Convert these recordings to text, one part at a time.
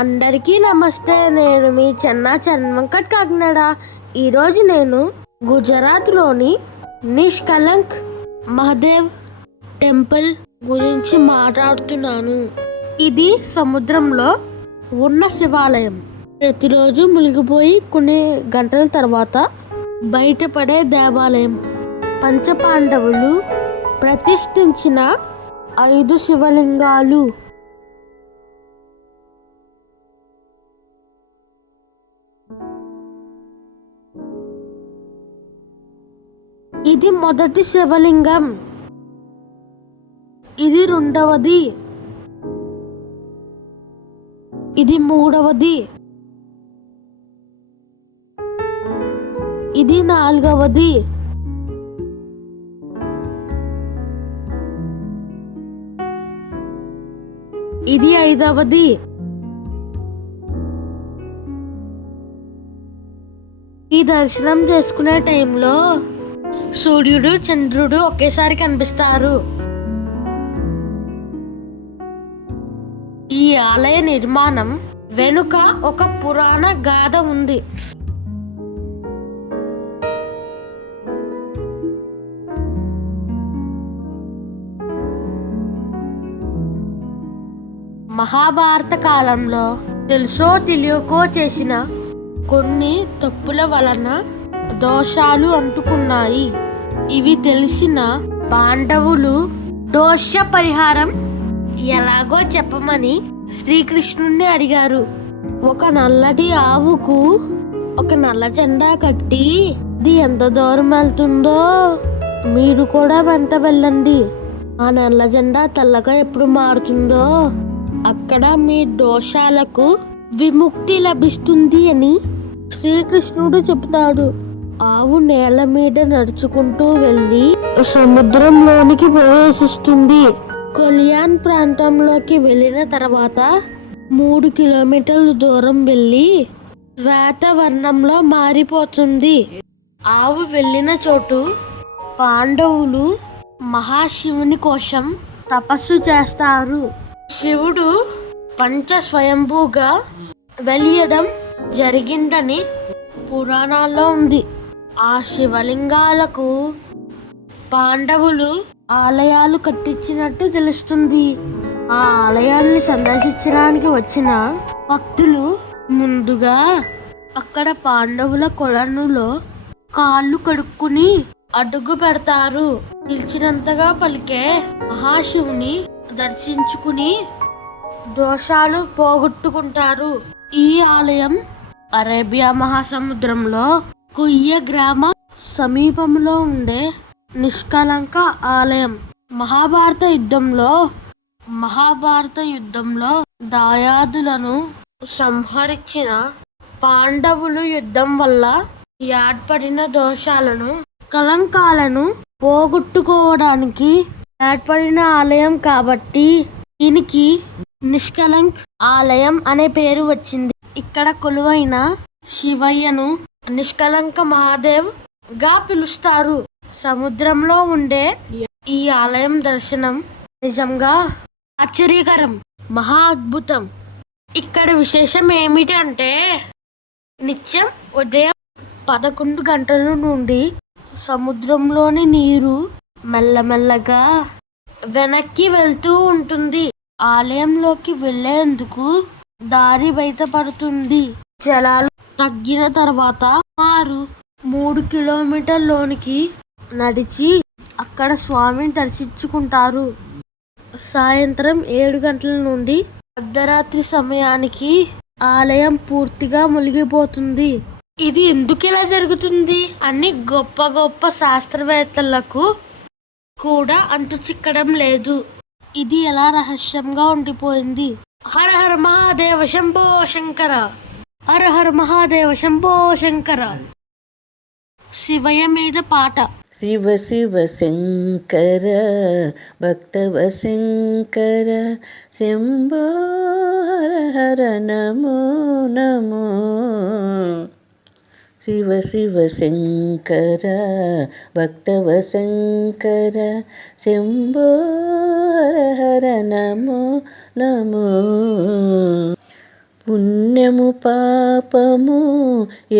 అందరికీ నమస్తే. నేను మీ వెంకట్ కాకినాడ. ఈరోజు నేను గుజరాత్లోని నిష్కలంక్ మహాదేవ్ టెంపుల్ గురించి మాట్లాడుతున్నాను. ఇది సముద్రంలో ఉన్న శివాలయం. ప్రతిరోజు మునిగిపోయి కొన్ని గంటల తర్వాత బయటపడే దేవాలయం. పంచపాండవులు ప్రతిష్ఠించిన 5 శివలింగాలు. ఇది మొదటి శివలింగం. ఇది రెండవది. ఇది మూడవది. ఇది నాలుగవది. ఇది 5వది. ఈ దర్శనం చేసుకునే టైంలో సూర్యుడు చంద్రుడు ఒకేసారి కనిపిస్తారు. ఈ ఆలయ నిర్మాణం వెనుక ఒక పురాణ గాథ ఉంది. మహాభారత కాలంలో తెలుసో తెలియకో చేసిన కొన్ని తప్పుల వలన దోషాలు అంటుకున్నాయి. ఇవి తెలిసిన పాండవులు దోష పరిహారం ఎలాగో చెప్పమని శ్రీకృష్ణుణ్ణి అడిగారు. ఒక నల్లటి ఆవుకు ఒక నల్ల జెండా కట్టి ఇది ఎంత దూరం వెళ్తుందో మీరు కూడా వెంట వెళ్ళండి. ఆ నల్ల జెండా తెల్లగా ఎప్పుడు మారుతుందో అక్కడ మీ దోషాలకు విముక్తి లభిస్తుంది అని శ్రీకృష్ణుడు చెబుతాడు. ఆవు నేల మీద నడుచుకుంటూ వెళ్ళి సముద్రంలోనికి ప్రవేశిస్తుంది. కొలియాన్ ప్రాంతంలోకి వెళ్ళిన తర్వాత 3 కిలోమీటర్ల దూరం వెళ్ళి శ్వేతవర్ణంలో మారిపోతుంది. ఆవు వెళ్ళిన చోటు పాండవులు మహాశివుని కోసం తపస్సు చేస్తారు. శివుడు పంచ స్వయంభూగా వెలియడం జరిగిందని పురాణాల్లో ఉంది. ఆ శివలింగాలకు పాండవులు ఆలయాలు కట్టించినట్టు తెలుస్తుంది. ఆ ఆలయాన్ని సందర్శించడానికి వచ్చిన భక్తులు ముందుగా అక్కడ పాండవుల కొలనులో కాళ్ళు కడుక్కుని అడుగు పెడతారు. పిలిచినంతగా పలికే మహాశివుని దర్శించుకుని దోషాలు పోగొట్టుకుంటారు. ఈ ఆలయం అరేబియా మహాసముద్రంలో కొయ్య గ్రామ సమీపంలో ఉండే నిష్కలంక ఆలయం. మహాభారత యుద్ధంలో దాయాదులను సంహరించిన పాండవులు యుద్ధం వల్ల ఏర్పడిన దోషాలను కలంకాలను పోగొట్టుకోవడానికి ఏర్పడిన ఆలయం కాబట్టి దీనికి నిష్కలంక్ ఆలయం అనే పేరు వచ్చింది. ఇక్కడ కొలువైన శివయ్యను నిష్కలంక మహాదేవ్ గా పిలుస్తారు. సముద్రంలో ఉండే ఈ ఆలయం దర్శనం నిజంగా ఆశ్చర్యకరం, మహా అద్భుతం. ఇక్కడ విశేషం ఏమిటి అంటే నిత్యం ఉదయం 11 గంటల నుండి సముద్రంలోని నీరు మెల్లమెల్లగా వెనక్కి వెళ్తూ ఉంటుంది. ఆలయంలోకి వెళ్లేందుకు దారి బయటపడుతుంది. జలాలు తగ్గిన తర్వాత వారు 3 కిలోమీటర్లోనికి నడిచి అక్కడ స్వామిని దర్శించుకుంటారు. సాయంత్రం 7 గంటల నుండి అర్ధరాత్రి సమయానికి ఆలయం పూర్తిగా మునిగిపోతుంది. ఇది ఎందుకు ఇలా జరుగుతుంది అని గొప్ప గొప్ప శాస్త్రవేత్తలకు కూడా అంతు చిక్కడం లేదు. ఇది ఎలా రహస్యంగా ఉండిపోయింది. హర హర మహాదేవ శంభో శంకర, హర హర మహాదేవ శంభో శంకర. శివయ్య మీద పాట. శివ శివ శంకర భక్తవ శంకర శంభో హర హర నమో నమో. శివ శివ శంకర భక్తవ శంకర శంభో హర హర నమో నమో. పుణ్యము పాపము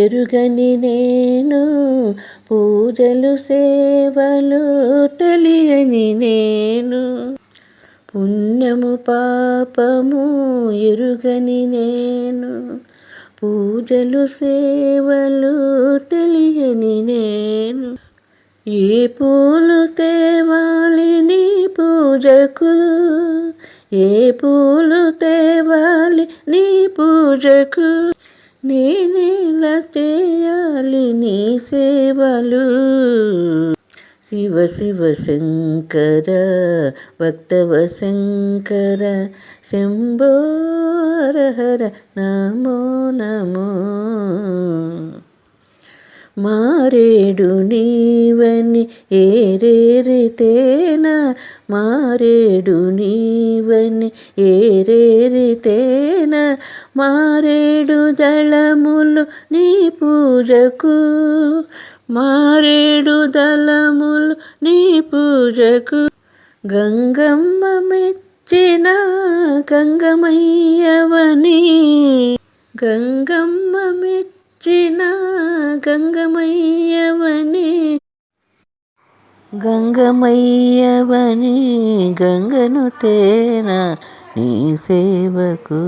ఎరుగని నేను, పూజలు సేవలు తెలియని నేను. పుణ్యము పాపము ఎరుగని నేను, పూజలు సేవలు తెలియని నేను. ఏ పూలు తేవాలి నీ పూజకు, ఏ పూలు తేవాలి నీ పూజకు, నేనేలా చేయాలి నీ సేవలు. శివ శివ శంకర భక్తవ శంకర, శంభో హర హర నమో నమో. మారేడు నీవని ఏరేరితేనా, మారేడు నీవని ఏరేరితేనా, మారేడు దళములు నీ పూజకు, మారేడు దళములు నీ పూజకు. గంగమ్మ మెచ్చిన గంగమయ్యవని, గంగమ్మ మెచ్చిన గంగమయ్యవని, గంగమయ్యవని గంగను తేన నీ సేవకు.